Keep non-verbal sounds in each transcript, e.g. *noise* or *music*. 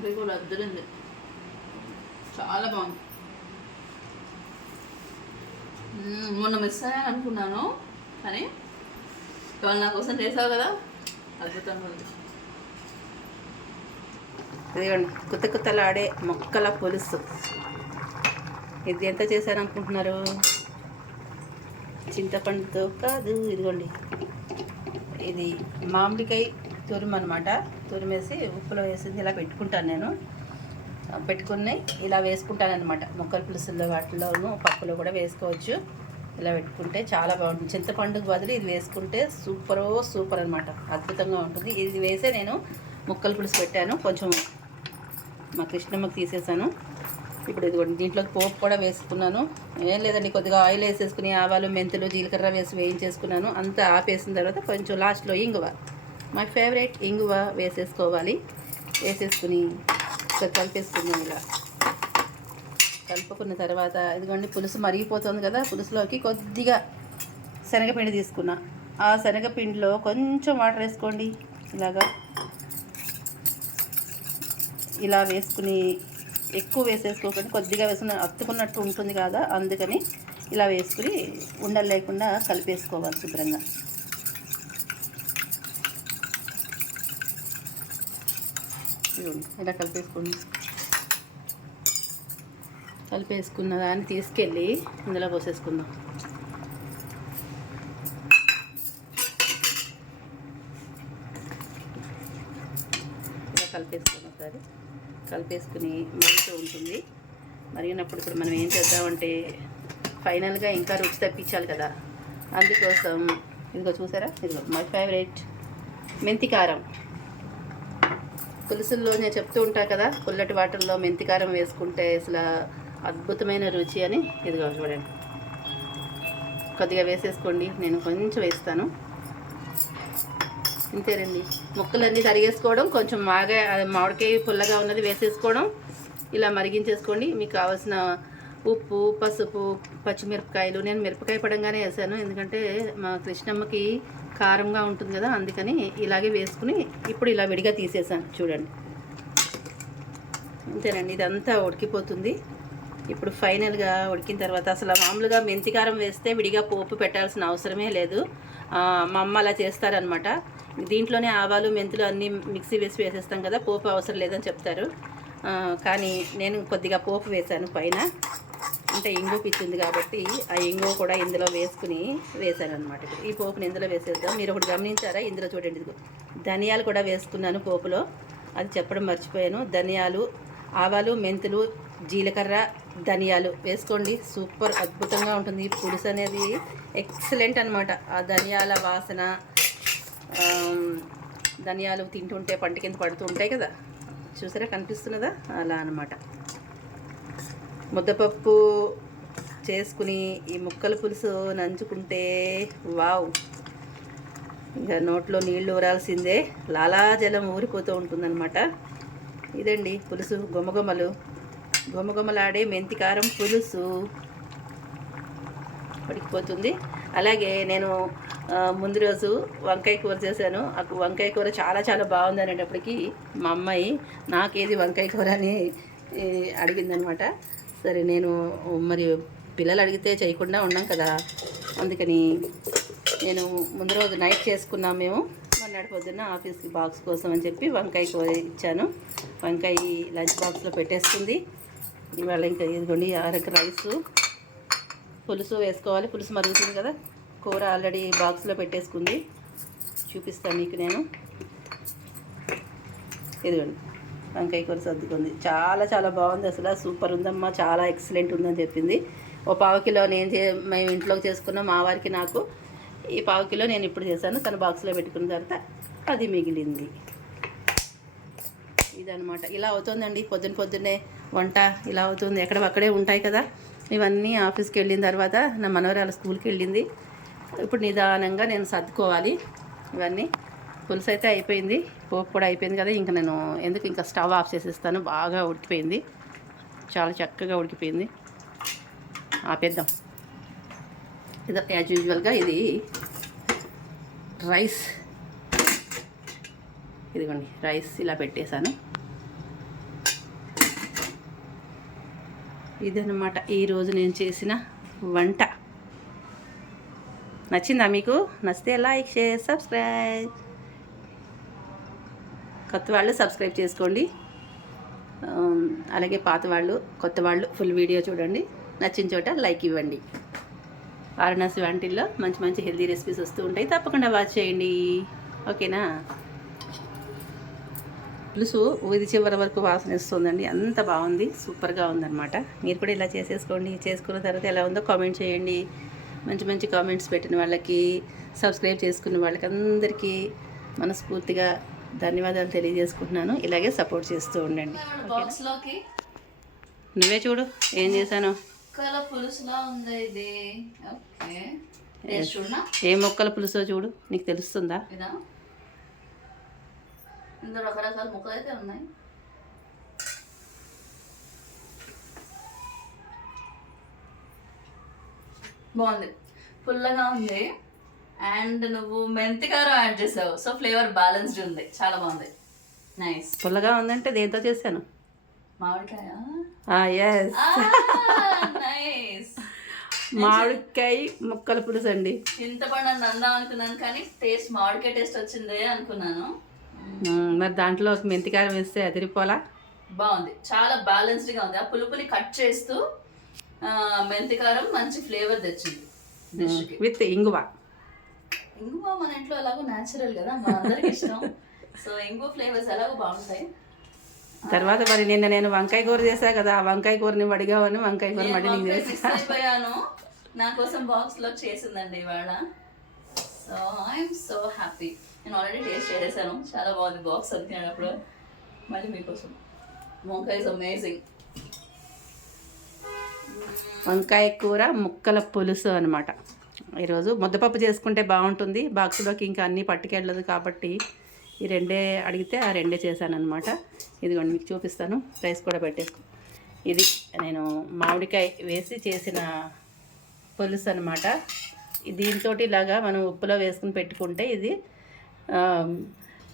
వంకాయ కూడా అద్దరింది చాలా బాగుంది. మొన్న మిస్ అయ్యాను అనుకున్నాను కానీ ఇవాళ నా కోసం చేసావు కదా అద్భుతంగా ఉంది. ఇదిగోండి కొత్త కొత్తలాడే మొక్కల పులుసు. ఇది ఎంత చేశారు అనుకుంటున్నారు? చింతపండుతో కాదు ఇదిగోండి. ఇది మామిడికాయ తురుము అనమాట తురిమేసి ఉప్పులో వేసింది ఇలా పెట్టుకుంటాను నేను. పెట్టుకుని ఇలా వేసుకుంటాను అనమాట మొక్కల పులుసుల్లో వాటిలోనూ పప్పులో కూడా వేసుకోవచ్చు. ఇలా పెట్టుకుంటే చాలా బాగుంటుంది. చింతపండుకు బదులు ఇది వేసుకుంటే సూపరో సూపర్ అనమాట అద్భుతంగా ఉంటుంది. ఇది వేసే నేను ముక్కల పులుసు పెట్టాను. కొంచెం మా కృష్ణమ్మకి తీసేసాను. ఇప్పుడు ఇది దీంట్లోకి పోపు కూడా వేసుకున్నాను. ఏం లేదండి కొద్దిగా ఆయిల్ వేసేసుకుని ఆవాలు మెంతులు జీలకర్ర వేసి వేయించేసుకున్నాను. అంతా ఆపేసిన తర్వాత కొంచెం లాస్ట్లో ఇంగువ. మై ఫేవరెట్ ఇంగువ వేసేసుకోవాలి. వేసేసుకుని కలిపేసుకుందాం కలిపేసుకున్నాను ఇలా. కలుపుకున్న తర్వాత ఇదిగోండి పులుసు మరిగిపోతుంది కదా పులుసులోకి కొద్దిగా శనగపిండి తీసుకున్నా. ఆ శనగపిండిలో కొంచెం వాటర్ వేసుకోండి. ఇలాగా. ఇలా వేసుకుని ఎక్కువ వేసేసుకోకండి. కొద్దిగా వేసుకుని అత్తుకున్నట్టు ఉంటుంది కదా అందుకని ఇలా వేసుకుని ఉండలు లేకుండా కలిపేసుకోవాలి శుభ్రంగా. చూడండి ఇలా కలిపేసుకోండి కలిపేసుకున్న దాన్ని తీసుకెళ్ళి ఇందులో పోసేసుకుందాం. ఇలా కలిపేసుకుని సరే కలిపేసుకుని మరుగుతూ ఉంటుంది. మరిగినప్పుడు ఇప్పుడు మనం ఏం చేద్దామంటే ఫైనల్గా ఇంకా రుచి తప్పించాలి కదా. అందుకోసం ఇదిగో చూసారా? ఇదిగో మై ఫేవరెట్ మెంతి కారం. పులుసుల్లో నేను చెప్తూ ఉంటా కదా పుల్లటి వాటర్లో మెంతి కారం వేసుకుంటే అసలు అద్భుతమైన రుచి అని ఇదిగో చూడండి. కొద్దిగా వేసేసుకోండి నేను కొంచెం వేస్తాను. ఇంతేనండి. ముక్కలన్నీ తరిగేసుకోవడం కొంచెం మాగా అది మామిడికాయ పుల్లగా ఉన్నది వేసేసుకోవడం ఇలా మరిగించేసుకోండి. మీకు కావాల్సిన ఉప్పు పసుపు పచ్చిమిరపకాయలు నేను మిరపకాయ పడంగానే వేసాను. ఎందుకంటే మా కృష్ణమ్మకి కారంగా ఉంటుంది కదా అందుకని ఇలాగే వేసుకుని ఇప్పుడు ఇలా విడిగా తీసేసాను. చూడండి. అంతేనండి ఇదంతా ఉడికిపోతుంది. ఇప్పుడు ఫైనల్గా ఉడికిన తర్వాత అసలు మామూలుగా మెంతికారం వేస్తే విడిగా పోపు పెట్టాల్సిన అవసరమే లేదు. మా అమ్మ అలా చేస్తారనమాట దీంట్లోనే ఆవాలు మెంతులు అన్నీ మిక్సీ వేసి వేసేస్తాం కదా పోపు అవసరం లేదని చెప్తారు. కానీ నేను కొద్దిగా పోపు వేశాను పైన. అంటే ఇంగు పిచ్చింది కాబట్టి ఆ ఇంగు కూడా ఇందులో వేసుకుని వేసాను అనమాట ఈ పోపుని ఇందులో వేసేద్దాం. మీరు ఒకటి గమనించారా? ఇందులో చూడండి ధనియాలు కూడా వేసుకున్నాను పోపులో. అది చెప్పడం మర్చిపోయాను. ధనియాలు ఆవాలు మెంతులు జీలకర్ర ధనియాలు వేసుకోండి. సూపర్ అద్భుతంగా ఉంటుంది. ఈ పులుసు అనేది ఎక్సలెంట్ అనమాట ఆ ధనియాల వాసన ధనియాలు తింటుంటే పంట కింద పడుతూ ఉంటాయి కదా. చూసారా? కనిపిస్తున్నదా? అలా అనమాట ముద్దపప్పు చేసుకుని ఈ ముక్కల పులుసు నంచుకుంటే వావ్. ఇంకా నోట్లో నీళ్ళు ఊరాల్సిందే. లాలాజలం ఊరిపోతూ ఉంటుందన్నమాట. ఇదండి పులుసు గుమగుమలు. గుమగుమలాడే మెంతికారం పులుసు. పడిపోతుంది అలాగే నేను ముందు రోజు వంకాయ కూర చేశాను. ఆ వంకాయ కూర చాలా చాలా బాగుంది అనేటప్పటికి మా అమ్మాయి నాకేది వంకాయ కూర అని అడిగిందనమాట సరే నేను మరి పిల్లలు అడిగితే చేయకుండా ఉన్నాం కదా. అందుకని నేను ముందు రోజు నైట్ చేసుకున్నాం మేము. మొన్నటి పొద్దున్న ఆఫీస్కి బాక్స్ కోసం అని చెప్పి వంకాయ ఇచ్చాను. వంకాయ లంచ్ బాక్స్లో పెట్టేసుకుంది ఇవాళ ఇంకా ఇదిగోండి అరకు రైసు. పులుసు వేసుకోవాలి. పులుసు మరుగుతుంది కదా. కూర ఆల్రెడీ బాక్స్లో పెట్టేసుకుంది. చూపిస్తాను మీకు నేను. ఇదిగోండి. వంకాయ కూర సర్దుకుంది. చాలా చాలా బాగుంది అసలు. సూపర్ ఉందమ్మా. చాలా ఎక్సలెంట్ ఉందని చెప్పింది. ఓ పావు కిలో నేను చే మేము ఇంట్లోకి చేసుకున్న మా వారికి నాకు. ఈ పావు కిలో నేను ఇప్పుడు చేశాను. తన బాక్స్లో పెట్టుకున్న తర్వాత అది మిగిలింది. ఇదనమాట ఇలా అవుతుందండి. పొద్దున పొద్దున్నే వంట ఇలా అవుతుంది. ఎక్కడ అక్కడే ఉంటాయి కదా. ఇవన్నీ ఆఫీస్కి వెళ్ళిన తర్వాత నా మనవరాలు స్కూల్కి వెళ్ళింది. ఇప్పుడు నిదానంగా నేను సర్దుకోవాలి. ఇవన్నీ పులుసు అయితే అయిపోయింది. పోపు కూడా అయిపోయింది కదా ఇంకా నేను ఎందుకు ఇంకా స్టవ్ ఆఫ్ చేసేస్తాను బాగా ఉడికిపోయింది. చాలా చక్కగా ఉడికిపోయింది. ఆపేద్దాం. ఇదో యాజ్ యూజువల్గా ఇది రైస్. ఇదిగోండి రైస్ ఇలా పెట్టేశాను. ఇదన్నమాట ఈరోజు నేను చేసిన వంట. నచ్చిందా మీకు? నచ్చితే లైక్ షేర్ సబ్స్క్రైబ్. కొత్త వాళ్ళు సబ్స్క్రైబ్ చేసుకోండి. అలాగే పాత వాళ్ళు కొత్త వాళ్ళు ఫుల్ వీడియో చూడండి. నచ్చిన చోట లైక్ ఇవ్వండి. వారణాసి వంటిల్లో మంచి మంచి హెల్తీ రెసిపీస్ వస్తూ ఉంటాయి. తప్పకుండా వాచ్ చేయండి. ఓకేనా? పులుసు ఊది చివరి వరకు వాసన ఇస్తుందండి అంత బాగుంది. సూపర్గా ఉందన్నమాట. మీరు కూడా ఇలా చేసేసుకోండి. చేసుకున్న తర్వాత ఎలా ఉందో కామెంట్ చేయండి. మంచి మంచి కామెంట్స్ పెట్టిన వాళ్ళకి సబ్స్క్రైబ్ చేసుకున్న వాళ్ళకి అందరికీ మనస్ఫూర్తిగా ధన్యవాదాలు తెలియజేసుకుంటున్నాను. ఇలాగే సపోర్ట్ చేస్తూ ఉండండి. నువ్వే చూడు ఏం చేశాను. పులుసులా ఉంది ఇది? ఓకే. ఏ మొక్కల పులుసో చూడు నీకు తెలుస్తుందా? ఇదా. ఇందులో రకరకాల ముక్కలు అయితే ఉన్నాయి. బాగుంది. పుల్లగా ఉంది. అండ్ నువ్వు మెంతికారం యాడ్ చేసావు. సో ఫ్లేవర్ బ్యాలెన్స్డ్ ఉంది. చాలా బాగుంది. నైస్ పుల్లగా ఉందంటే దేంతో చేశాను? మామిడికాయ? ఎస్ నైస్ *laughs* మామిడికాయ ముక్కల పులుసు అండి. చింతపండు అని అందాం అనుకున్నాను కానీ టేస్ట్ మామిడికాయ టేస్ట్ వచ్చిందే అనుకున్నాను. మరి దాంట్లో ఒక మెంతికారం వేస్తే అదిరిపోలా? బాగుంది. చాలా బ్యాలెన్స్డ్గా ఉంది. ఆ పులుపుని కట్ చేస్తూ ఆ, మెంతికారం మంచి ఫ్లేవర్ తెచ్చింది. విత్ ఇంగువ. ఇంగువ మన ఇంట్లో ఎలాగో న్యాచురల్ కదా మన అందరికి ఇష్టం. సో ఇంగువ ఫ్లేవర్స్ ఎలాగో బాగుంటాయి. తర్వాత మరి నిన్న నేను వంకాయ కూర చేశా కదా ఆ వంకాయ కూరని వడిగావని వంకాయ కూర నేను మళ్ళీ నీకు వంకాయ చేసా miss అయిపోయాను. నా కోసం బాక్స్లో చేసిందండి ఇవాళ. సో ఐఎమ్ సో హ్యాపీ నేను ఆల్రెడీ టేస్ట్ చేసేసాను. చాలా బాగుంది బాక్స్ అది తినేటప్పుడు. మళ్ళీ మీకోసం. వంకాయ ఇస్ అమేజింగ్ వంకాయ కూర ముక్కల పులుసు అనమాట ఈరోజు ముద్దపప్పు చేసుకుంటే బాగుంటుంది. బాక్స్లోకి ఇంకా అన్నీ పట్టుకెళ్ళదు కాబట్టి ఈ రెండే అడిగితే ఆ రెండే చేశాను అనమాట ఇదిగోండి మీకు చూపిస్తాను. రైస్ కూడా పెట్టేసుకో. ఇది నేను మామిడికాయ వేసి చేసిన పులుసు అనమాట దీంతో ఇలాగా మనం ఉప్పులో వేసుకుని పెట్టుకుంటే ఇది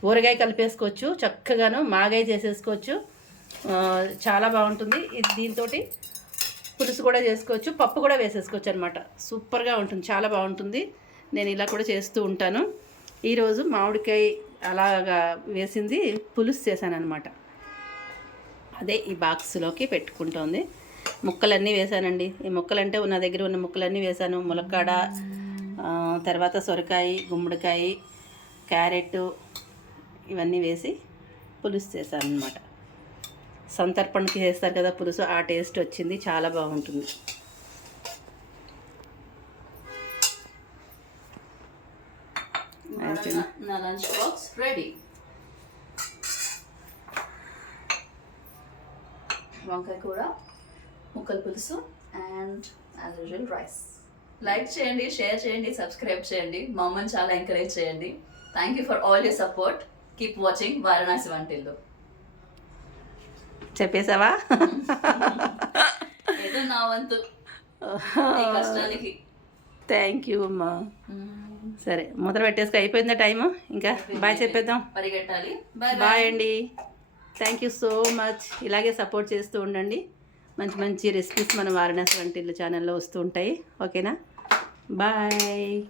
ఊరగాయ కలిపేసుకోవచ్చు చక్కగాను మాగాయ చేసేసుకోవచ్చు. చాలా బాగుంటుంది. ఇది దీంతో పులుసు కూడా చేసుకోవచ్చు పప్పు కూడా వేసేసుకోవచ్చు అనమాట సూపర్గా ఉంటుంది చాలా బాగుంటుంది. నేను ఇలా కూడా చేస్తూ ఉంటాను. ఈరోజు మామిడికాయ అలాగా వేసింది పులుసు చేశాను అనమాట అదే ఈ బాక్స్లోకి పెట్టుకుంటోంది. ముక్కలన్నీ వేసానండి ఈ ముక్కలంటే నా దగ్గర ఉన్న ముక్కలన్నీ వేసాను ములక్కాడ తర్వాత సొరకాయ గుమ్మడికాయ క్యారెట్ ఇవన్నీ వేసి పులుసు చేశాను అనమాట సంతర్పణకి చేస్తారు కదా పులుసు ఆ టేస్ట్ వచ్చింది చాలా బాగుంటుంది. ఇవాళ నా- నా లంచ్ బాక్స్ రెడీ. వంకాయ కూర ముక్కల పులుసు and as usual rice like చేయండి షేర్ చేయండి సబ్స్క్రైబ్ చేయండి. మా అమ్మని చాలా ఎంకరేజ్ చేయండి. Thank you for all your support keep watching Varanasi వంటిల్లు నా వంతు. కష్టానికి. థ్యాంక్ యూ అమ్మా. సరే మొదలు పెట్టేసుకు అయిపోయిందా టైము? ఇంకా బాయ్ చెప్పేద్దాం. పరిగెట్టాలి. బాయ్ బాయ్ అండి. థ్యాంక్ యూ సో మచ్ ఇలాగే సపోర్ట్ చేస్తూ ఉండండి. మంచి మంచి రెసిపీస్ మన వారణాసి వంటిల్లు ఛానల్లో వస్తూ ఉంటాయి. ఓకేనా బాయ్